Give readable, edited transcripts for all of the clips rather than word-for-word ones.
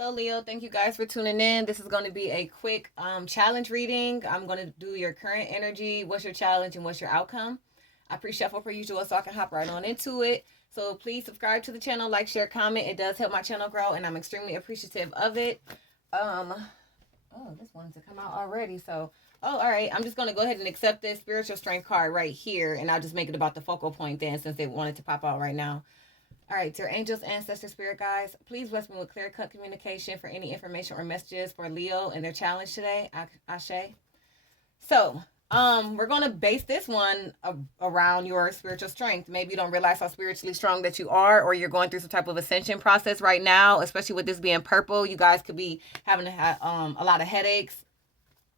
Hello, Leo. Thank you guys for tuning in. This is going to be a quick challenge reading. I'm going to do your current energy, what's your challenge, and what's your outcome. I pre-shuffle per usual so I can hop right on into it. So please subscribe to the channel, like, share, comment. It does help my channel grow, and I'm extremely appreciative of it. Um, this wanted to come out already. So, all right. I'm just going to go ahead and accept this spiritual strength card right here, and I'll just make it about the focal point then since they wanted to pop out right now. All right, dear angels, ancestors, spirit guides, please bless me with clear cut communication for any information or messages for Leo and their challenge today. Ashe. So, we're gonna base this one around your spiritual strength. Maybe you don't realize how spiritually strong that you are, or you're going through some type of ascension process right now. Especially with this being purple, you guys could be having to have a lot of headaches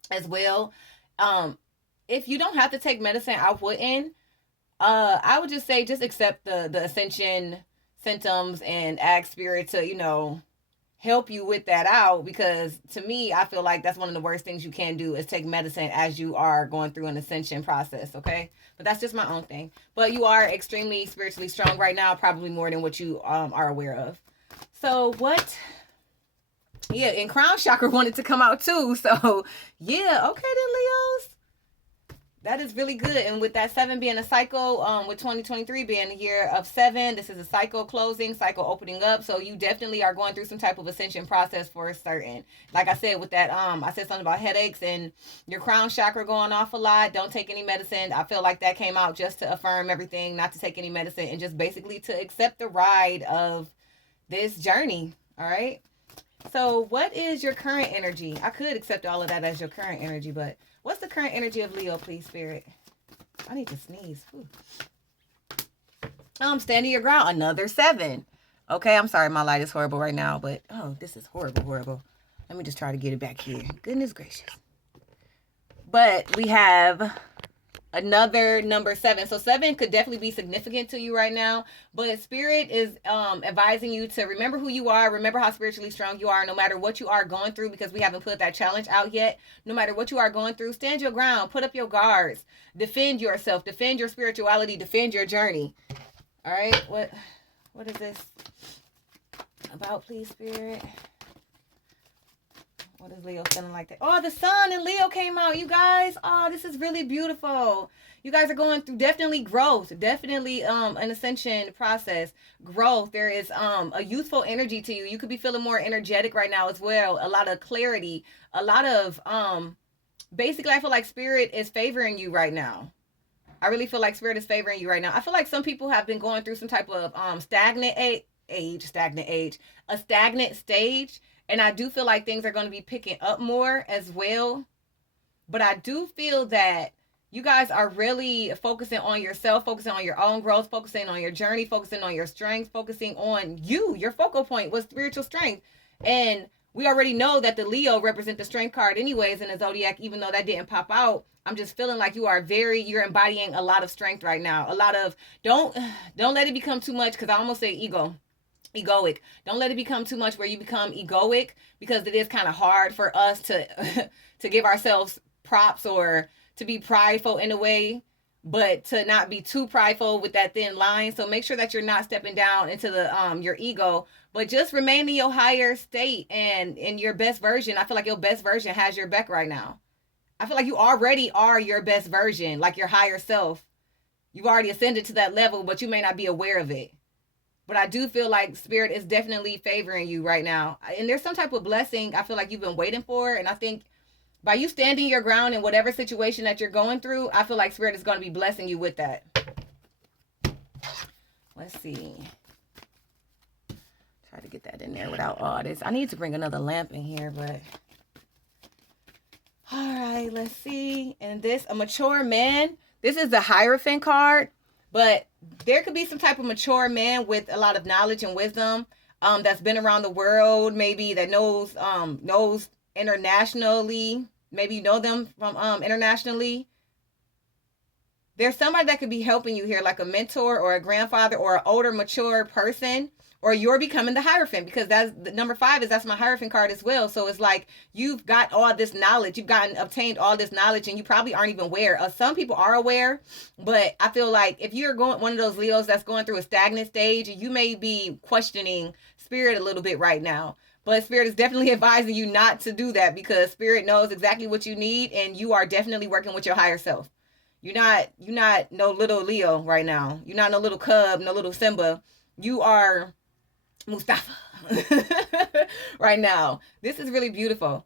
as well. If you don't have to take medicine, I wouldn't. I would just say just accept the ascension symptoms and ask spirit to, help you with that out, because to me, I feel like that's one of the worst things you can do is take medicine as you are going through an ascension process, okay? But that's just my own thing. But you are extremely spiritually strong right now, probably more than what you are aware of. So what? Yeah, and crown chakra wanted to come out too. So yeah, okay then, Leos. That is really good. And with that 7 being a cycle, with 2023 being a year of 7, this is a cycle closing, cycle opening up. So you definitely are going through some type of ascension process for certain. Like I said, with that, I said something about headaches and your crown chakra going off a lot. Don't take any medicine. I feel like that came out just to affirm everything, not to take any medicine, and just basically to accept the ride of this journey. All right. So what is your current energy? I could accept all of that as your current energy, but what's the current energy of Leo, please, Spirit? I need to sneeze. Whew. I'm standing your ground. Another 7. Okay, I'm sorry my light is horrible right now, but this is horrible. Let me just try to get it back here. Goodness gracious. But we have another number 7. So 7 could definitely be significant to you right now, but spirit is advising you to remember who you are, remember how spiritually strong you are, no matter what you are going through, because we haven't put that challenge out yet. No matter what you are going through, stand your ground, put up your guards, defend yourself, defend your spirituality, defend your journey. All right, what is this about, please, spirit? What is Leo feeling like that? Oh, the sun and Leo came out, you guys. Oh, this is really beautiful. You guys are going through definitely growth, definitely an ascension process, growth. There is a youthful energy to you. You could be feeling more energetic right now as well. A lot of clarity, a lot of basically I feel like spirit is favoring you right now. I really feel like spirit is favoring you right now. I feel like some people have been going through some type of stagnant stage. And I do feel like things are going to be picking up more as well. But I do feel that you guys are really focusing on yourself, focusing on your own growth, focusing on your journey, focusing on your strengths, focusing on you. Your focal point was spiritual strength. And we already know that the Leo represent the strength card anyways in the zodiac, even though that didn't pop out. I'm just feeling like you're embodying a lot of strength right now. A lot of, don't let it become too much, because I almost say egoic. Don't let it become too much where you become egoic, because it is kind of hard for us to to give ourselves props or to be prideful in a way, but to not be too prideful with that thin line. So make sure that you're not stepping down into the your ego, but just remain in your higher state and in your best version. I feel like your best version has your back right now. I feel like you already are your best version, like your higher self. You've already ascended to that level, but you may not be aware of it. But I do feel like spirit is definitely favoring you right now. And there's some type of blessing I feel like you've been waiting for. And I think by you standing your ground in whatever situation that you're going through, I feel like spirit is going to be blessing you with that. Let's see. Try to get that in there without all this. I need to bring another lamp in here, but... All right, let's see. And this, a mature man. This is the Hierophant card. But there could be some type of mature man with a lot of knowledge and wisdom that's been around the world, maybe that knows internationally. Maybe you know them from internationally. There's somebody that could be helping you here, like a mentor or a grandfather or an older, mature person, or you're becoming the Hierophant, because that's the number 5 that's my Hierophant card as well. So it's like you've got all this knowledge, obtained all this knowledge, and you probably aren't even aware. Some people are aware, but I feel like if you're one of those Leos that's going through a stagnant stage, you may be questioning spirit a little bit right now. But Spirit is definitely advising you not to do that, because Spirit knows exactly what you need, and you are definitely working with your higher self. You're not no little Leo right now. You're not no little cub, no little Simba. You are Mustafa right now. This is really beautiful.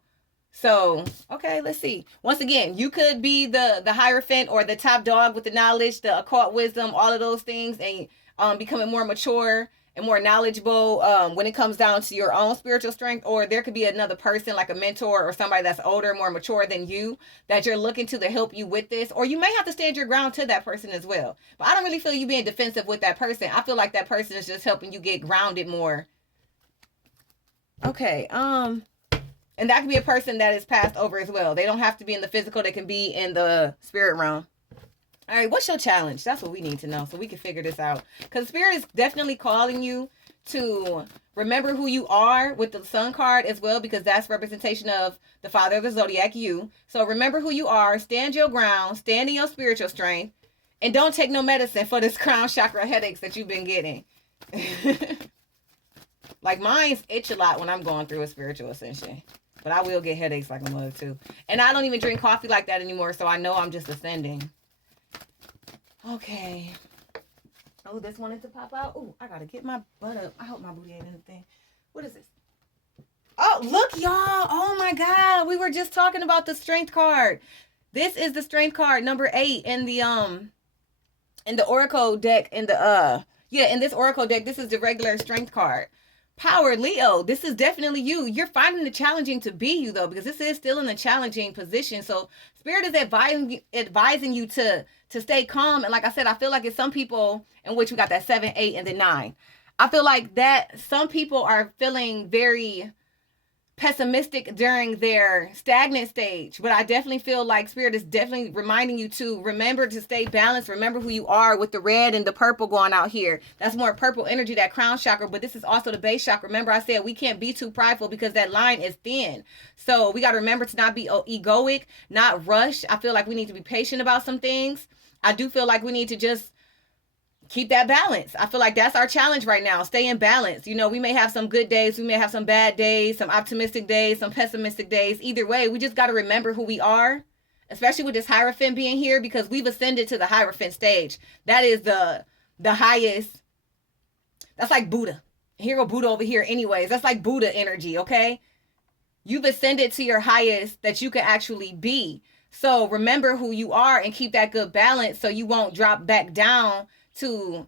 So, okay, let's see. Once again, you could be the Hierophant or the top dog with the knowledge, the occult wisdom, all of those things, and becoming more mature and more knowledgeable when it comes down to your own spiritual strength. Or there could be another person, like a mentor or somebody that's older, more mature than you, that you're looking to help you with this. Or you may have to stand your ground to that person as well. But I don't really feel you being defensive with that person. I feel like that person is just helping you get grounded more. Okay, and that could be a person that is passed over as well. They don't have to be in the physical. They can be in the spirit realm. All right, what's your challenge? That's what we need to know so we can figure this out. Because Spirit is definitely calling you to remember who you are with the Sun card as well, because that's representation of the Father of the Zodiac, you. So remember who you are, stand your ground, stand in your spiritual strength, and don't take no medicine for this crown chakra headaches that you've been getting. Like mine's itch a lot when I'm going through a spiritual ascension. But I will get headaches like a mother too. And I don't even drink coffee like that anymore, so I know I'm just ascending. Okay. Oh, this wanted to pop out. Oh, I gotta get my butt up. I hope my booty ain't anything. What is this? Oh, look, y'all. Oh my God. We were just talking about the strength card. This is the strength card, number 8 in the Oracle deck. In this Oracle deck, this is the regular strength card. Power, Leo, this is definitely you. You're finding it challenging to be you, though, because this is still in a challenging position. So Spirit is advising you to stay calm. And like I said, I feel like it's some people in which we got that 7, 8, and then 9. I feel like that some people are feeling very pessimistic during their stagnant stage, but I definitely feel like Spirit is definitely reminding you to remember to stay balanced. Remember who you are with the red and the purple going out here. That's more purple energy, that crown chakra, but this is also the base chakra. Remember I said we can't be too prideful because that line is thin. So we got to remember to not be egoic, not rush. I feel like we need to be patient about some things. I do feel like we need to just keep that balance. I feel like that's our challenge right now. Stay in balance. You know, we may have some good days. We may have some bad days, some optimistic days, some pessimistic days. Either way, we just got to remember who we are, especially with this Hierophant being here, because we've ascended to the Hierophant stage. That is the highest. That's like Buddha. Here go Buddha over here anyways. That's like Buddha energy, okay? You've ascended to your highest that you can actually be. So remember who you are and keep that good balance so you won't drop back down to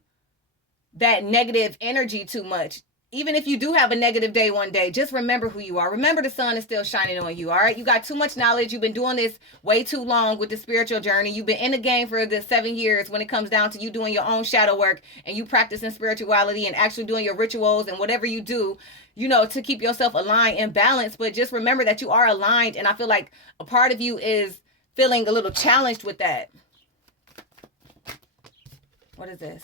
that negative energy too much. Even if you do have a negative day one day, just remember who you are. Remember the sun is still shining on you, all right? You got too much knowledge. You've been doing this way too long with the spiritual journey. You've been in the game for the 7 years when it comes down to you doing your own shadow work and you practicing spirituality and actually doing your rituals and whatever you do, you know, to keep yourself aligned and balanced. But just remember that you are aligned, and I feel like a part of you is feeling a little challenged with that. What is this?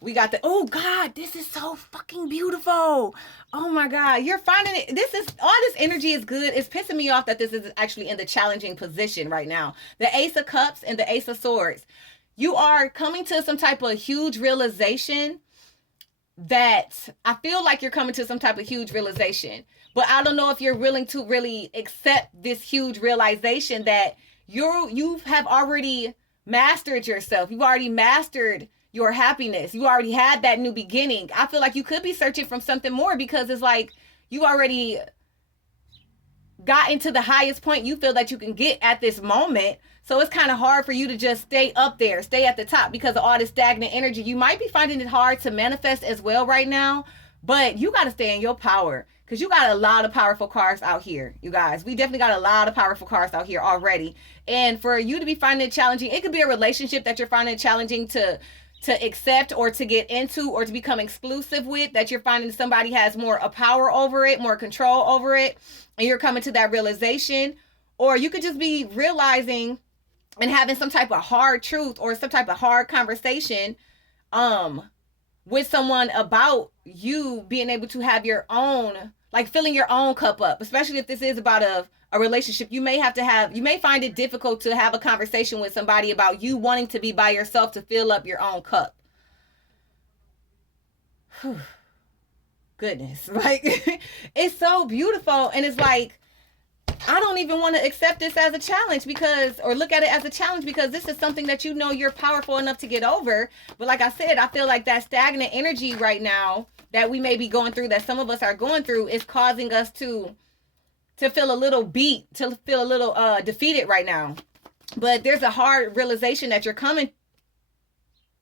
We got the, oh God, this is so fucking beautiful. Oh my God, you're finding it. This is, all this energy is good. It's pissing me off that this is actually in the challenging position right now. The Ace of Cups and the Ace of Swords. You are coming to some type of huge realization that, I feel like you're coming to some type of huge realization, but I don't know if you're willing to really accept this huge realization that you have already mastered yourself. You've already mastered your happiness. You already had that new beginning. I feel like you could be searching from something more, because it's like you already gotten to the highest point you feel that you can get at this moment. So it's kind of hard for you to just stay up there, stay at the top, because of all this stagnant energy. You might be finding it hard to manifest as well right now, but you got to stay in your power, because you got a lot of powerful cards out here, you guys. We definitely got a lot of powerful cards out here already. And for you to be finding it challenging, it could be a relationship that you're finding it challenging to accept or to get into or to become exclusive with, that you're finding somebody has more a power over it, more control over it, and you're coming to that realization. Or you could just be realizing and having some type of hard truth or some type of hard conversation with someone about you being able to have your own, like filling your own cup up, especially if this is about a relationship. You may find it difficult to have a conversation with somebody about you wanting to be by yourself to fill up your own cup. goodness. Like, it's so beautiful. And it's like, I don't even want to accept this as a challenge because, or look at it as a challenge because this is something that you know you're powerful enough to get over. But like I said, I feel like that stagnant energy right now that we may be going through, that some of us are going through, is causing us to feel a little beat, to feel a little defeated right now. But there's a hard realization that you're coming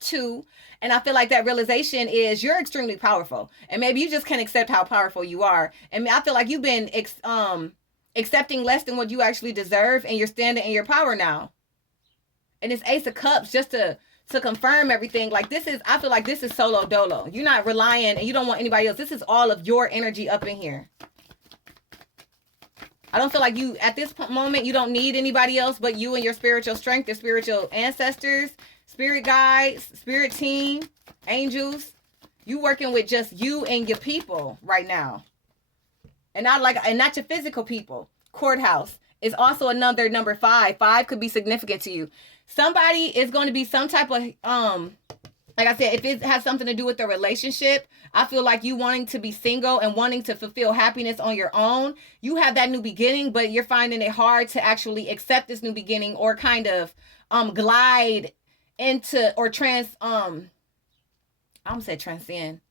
to, and I feel like that realization is you're extremely powerful, and maybe you just can't accept how powerful you are. And I feel like you've been accepting less than what you actually deserve, and you're standing in your power now. And it's Ace of Cups, just to confirm everything. Like, this is, I feel like this is solo dolo. You're not relying, and you don't want anybody else. This is all of your energy up in here. I don't feel like you, at this moment, you don't need anybody else but you and your spiritual strength, your spiritual ancestors, spirit guides, spirit team, angels. You working with just you and your people right now. And not your physical people. Courthouse is also another number 5. 5 could be significant to you. Somebody is going to be some type of, like I said, if it has something to do with the relationship, I feel like you wanting to be single and wanting to fulfill happiness on your own. You have that new beginning, but you're finding it hard to actually accept this new beginning, or kind of glide into, or I'm gonna say transcend.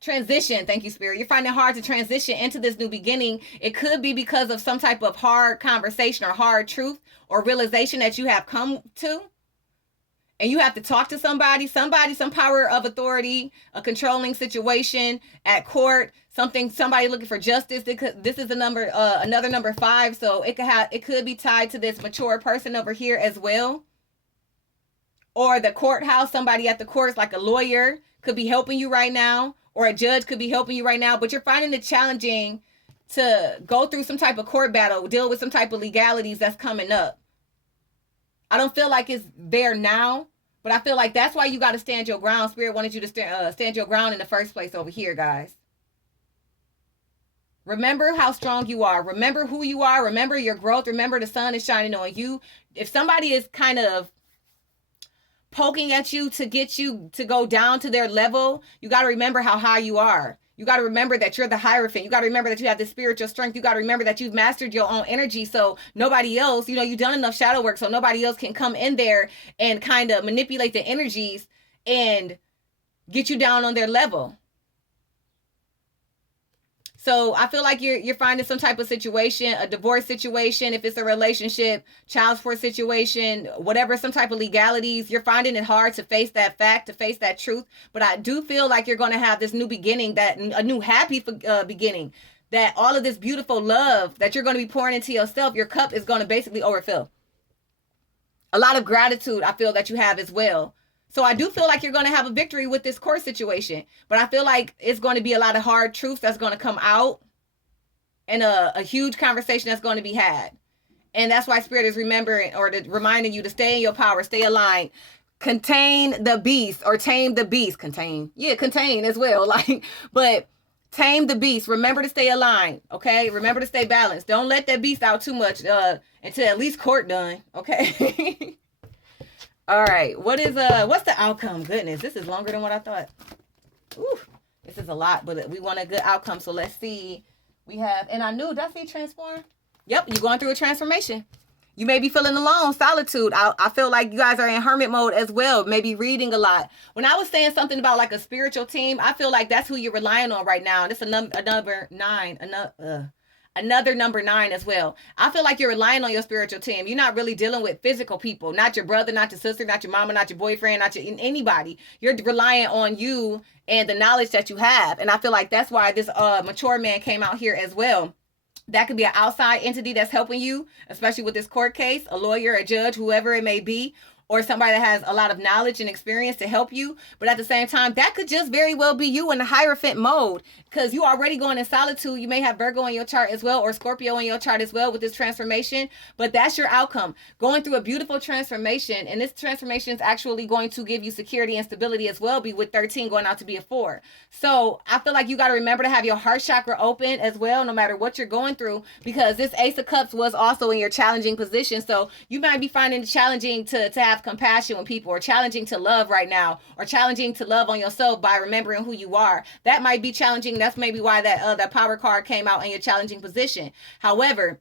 Transition. Thank you, Spirit. You're finding it hard to transition into this new beginning. It could be because of some type of hard conversation or hard truth or realization that you have come to. And you have to talk to somebody, some power of authority, a controlling situation at court, somebody looking for justice. This is another number 5. So it could be tied to this mature person over here as well. Or the courthouse, somebody at the courts, like a lawyer, could be helping you right now, or a judge could be helping you right now. But you're finding it challenging to go through some type of court battle, deal with some type of legalities that's coming up. I don't feel like it's there now, but I feel like that's why you got to stand your ground. Spirit wanted you to stand your ground in the first place over here, guys. Remember how strong you are. Remember who you are. Remember your growth. Remember the sun is shining on you. If somebody is kind of poking at you to get you to go down to their level, you got to remember how high you are. You got to remember that you're the Hierophant. You got to remember that you have the spiritual strength. You got to remember that you've mastered your own energy. So nobody else, you've done enough shadow work. So nobody else can come in there and kind of manipulate the energies and get you down on their level. So I feel like you're finding some type of situation, a divorce situation, if it's a relationship, child support situation, whatever, some type of legalities. You're finding it hard to face that fact, to face that truth. But I do feel like you're going to have this new beginning, that a new happy beginning, that all of this beautiful love that you're going to be pouring into yourself, your cup is going to basically overfill. A lot of gratitude I feel that you have as well. So I do feel like you're going to have a victory with this court situation, but I feel like it's going to be a lot of hard truths that's going to come out, and a huge conversation that's going to be had. And that's why Spirit is reminding you to stay in your power, stay aligned, contain the beast, or tame the beast. Contain as well. But tame the beast. Remember to stay aligned. Okay. Remember to stay balanced. Don't let that beast out too much, until at least court done. Okay. All right, what's the outcome? Goodness, this is longer than what I thought. Ooh, this is a lot, but we want a good outcome. So let's see. We have, and I knew, did I see transform? Yep, you're going through a transformation. You may be feeling alone, solitude. I feel like you guys are in hermit mode as well, maybe reading a lot. When I was saying something about like a spiritual team, I feel like that's who you're relying on right now. And it's another number 9 as well. I feel like you're relying on your spiritual team. You're not really dealing with physical people, not your brother, not your sister, not your mama, not your boyfriend, not anybody. You're relying on you and the knowledge that you have. And I feel like that's why this mature man came out here as well. That could be an outside entity that's helping you, especially with this court case, a lawyer, a judge, whoever it may be, or somebody that has a lot of knowledge and experience to help you. But at the same time, that could just very well be you in the Hierophant mode, because you already going in solitude. You may have Virgo in your chart as well, or Scorpio in your chart as well with this transformation. But that's your outcome. Going through a beautiful transformation. And this transformation is actually going to give you security and stability as well, be with 13 going out to be a 4. So I feel like you got to remember to have your heart chakra open as well, no matter what you're going through, because this Ace of Cups was also in your challenging position. So you might be finding it challenging to have have compassion with people, or challenging to love right now, or challenging to love on yourself by remembering who you are. That might be challenging. That's maybe why that power card came out in your challenging position. However,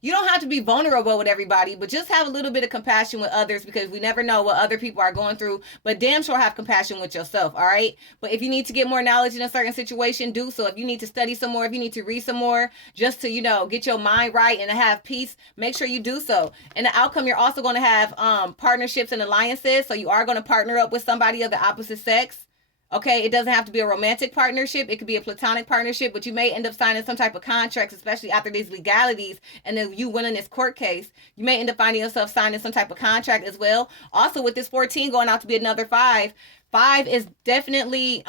you don't have to be vulnerable with everybody, but just have a little bit of compassion with others, because we never know what other people are going through. But damn sure have compassion with yourself, all right? But if you need to get more knowledge in a certain situation, do so. If you need to study some more, if you need to read some more, just to, get your mind right and to have peace, make sure you do so. And the outcome, you're also going to have partnerships and alliances. So you are going to partner up with somebody of the opposite sex. Okay, it doesn't have to be a romantic partnership. It could be a platonic partnership, but you may end up signing some type of contracts, especially after these legalities. And then you win in this court case, you may end up finding yourself signing some type of contract as well. Also, with this 14 going out to be another 5, 5 is definitely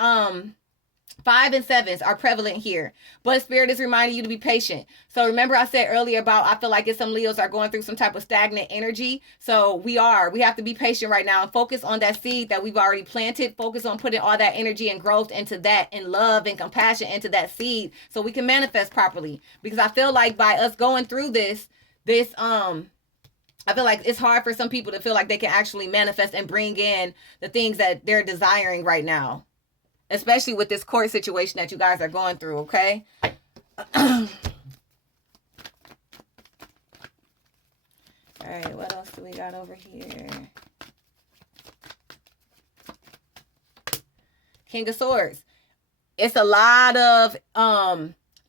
5 and 7s are prevalent here, but Spirit is reminding you to be patient. So remember I said earlier about, I feel like if some Leos are going through some type of stagnant energy. So we have to be patient right now and focus on that seed that we've already planted. Focus on putting all that energy and growth into that, and love and compassion into that seed, so we can manifest properly. Because I feel like by us going through this, I feel like it's hard for some people to feel like they can actually manifest and bring in the things that they're desiring right now, especially with this court situation that you guys are going through, okay? All right, what else do we got over here? King of Swords. It's a lot of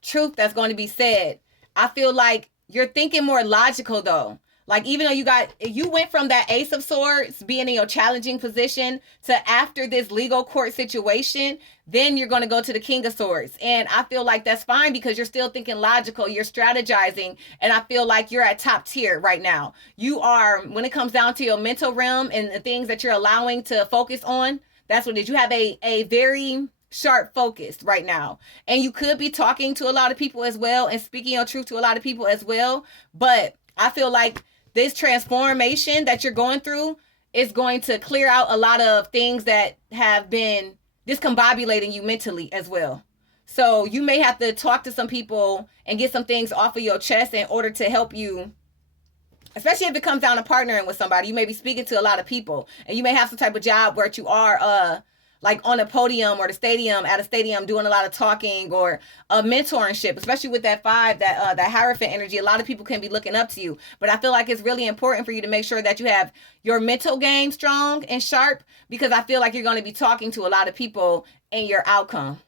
truth that's going to be said. I feel like you're thinking more logical, though. Like, even though you went from that Ace of Swords being in your challenging position to after this legal court situation, then you're going to go to the King of Swords. And I feel like that's fine, because you're still thinking logical, you're strategizing, and I feel like you're at top tier right now. You are, when it comes down to your mental realm and the things that you're allowing to focus on, that's what it is. You have a very sharp focus right now. And you could be talking to a lot of people as well and speaking your truth to a lot of people as well. But I feel like this transformation that you're going through is going to clear out a lot of things that have been discombobulating you mentally as well. So you may have to talk to some people and get some things off of your chest in order to help you, especially if it comes down to partnering with somebody. You may be speaking to a lot of people, and you may have some type of job where you are like on a podium or at a stadium doing a lot of talking, or a mentorship, especially with that 5, that Hierophant energy. A lot of people can be looking up to you, but I feel like it's really important for you to make sure that you have your mental game strong and sharp, because I feel like you're going to be talking to a lot of people in your outcome.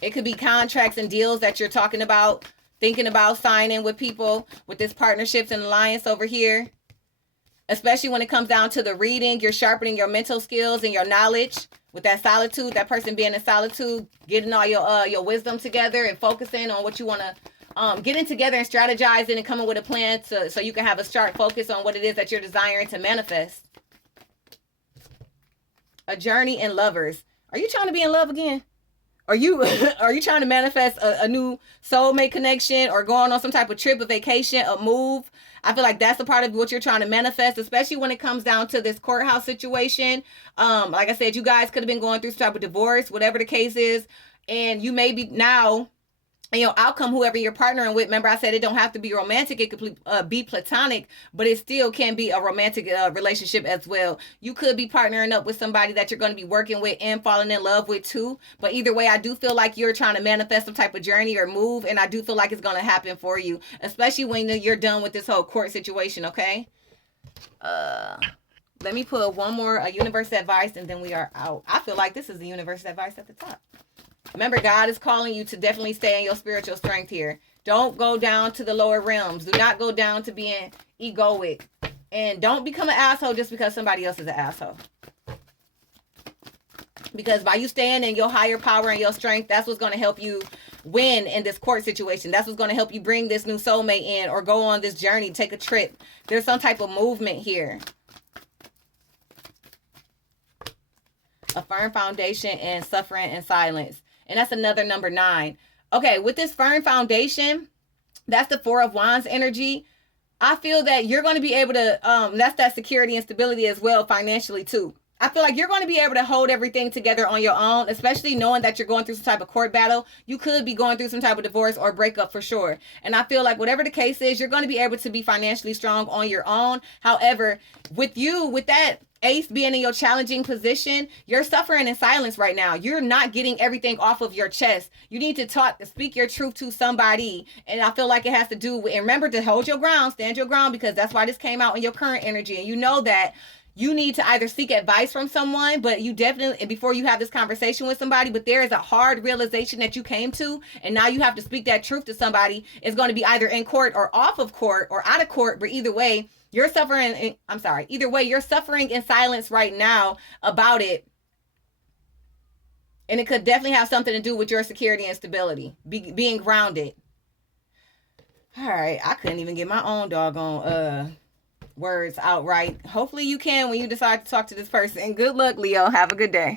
It could be contracts and deals that you're talking about, thinking about signing with people with this partnerships and alliance over here. Especially when it comes down to the reading, you're sharpening your mental skills and your knowledge with that solitude, that person being in solitude, getting all your wisdom together and focusing on what you want to, getting together and strategizing and coming with a plan so you can have a sharp focus on what it is that you're desiring to manifest. A journey in lovers. Are you trying to be in love again? Are you trying to manifest a new soulmate connection, or going on some type of trip, a vacation, a move? I feel like that's a part of what you're trying to manifest, especially when it comes down to this courthouse situation. Like I said, you guys could have been going through some type of divorce, whatever the case is, and you may be now, outcome, whoever you're partnering with. Remember, I said it don't have to be romantic. It could be platonic, but it still can be a romantic relationship as well. You could be partnering up with somebody that you're going to be working with and falling in love with too. But either way, I do feel like you're trying to manifest some type of journey or move, and I do feel like it's going to happen for you, especially when you're done with this whole court situation, okay? Let me put one more universe advice, and then we are out. I feel like this is the universe advice at the top. Remember, God is calling you to definitely stay in your spiritual strength here. Don't go down to the lower realms. Do not go down to being egoic. And don't become an asshole just because somebody else is an asshole. Because by you staying in your higher power and your strength, that's what's going to help you win in this court situation. That's what's going to help you bring this new soulmate in, or go on this journey, take a trip. There's some type of movement here. A firm foundation and suffering and silence. And that's another number 9. Okay, with this firm foundation, that's the 4 of Wands energy. I feel that you're going to be able to, that's that security and stability as well, financially too. I feel like you're going to be able to hold everything together on your own, especially knowing that you're going through some type of court battle. You could be going through some type of divorce or breakup for sure. And I feel like whatever the case is, you're going to be able to be financially strong on your own. However, with that ace being in your challenging position, you're suffering in silence right now. You're not getting everything off of your chest. You need to speak your truth to somebody. And I feel like it has to do with, and remember to hold your ground, stand your ground, because that's why this came out in your current energy. And you know that you need to either seek advice from someone, but you definitely, before you have this conversation with somebody, but there is a hard realization that you came to, and now you have to speak that truth to somebody. It's going to be either in court or off of court or out of court, but either way, you're suffering. Either way, you're suffering in silence right now about it. And it could definitely have something to do with your security and stability, being grounded. All right, I couldn't even get my own doggone words outright. Hopefully you can when you decide to talk to this person. Good luck, Leo. Have a good day.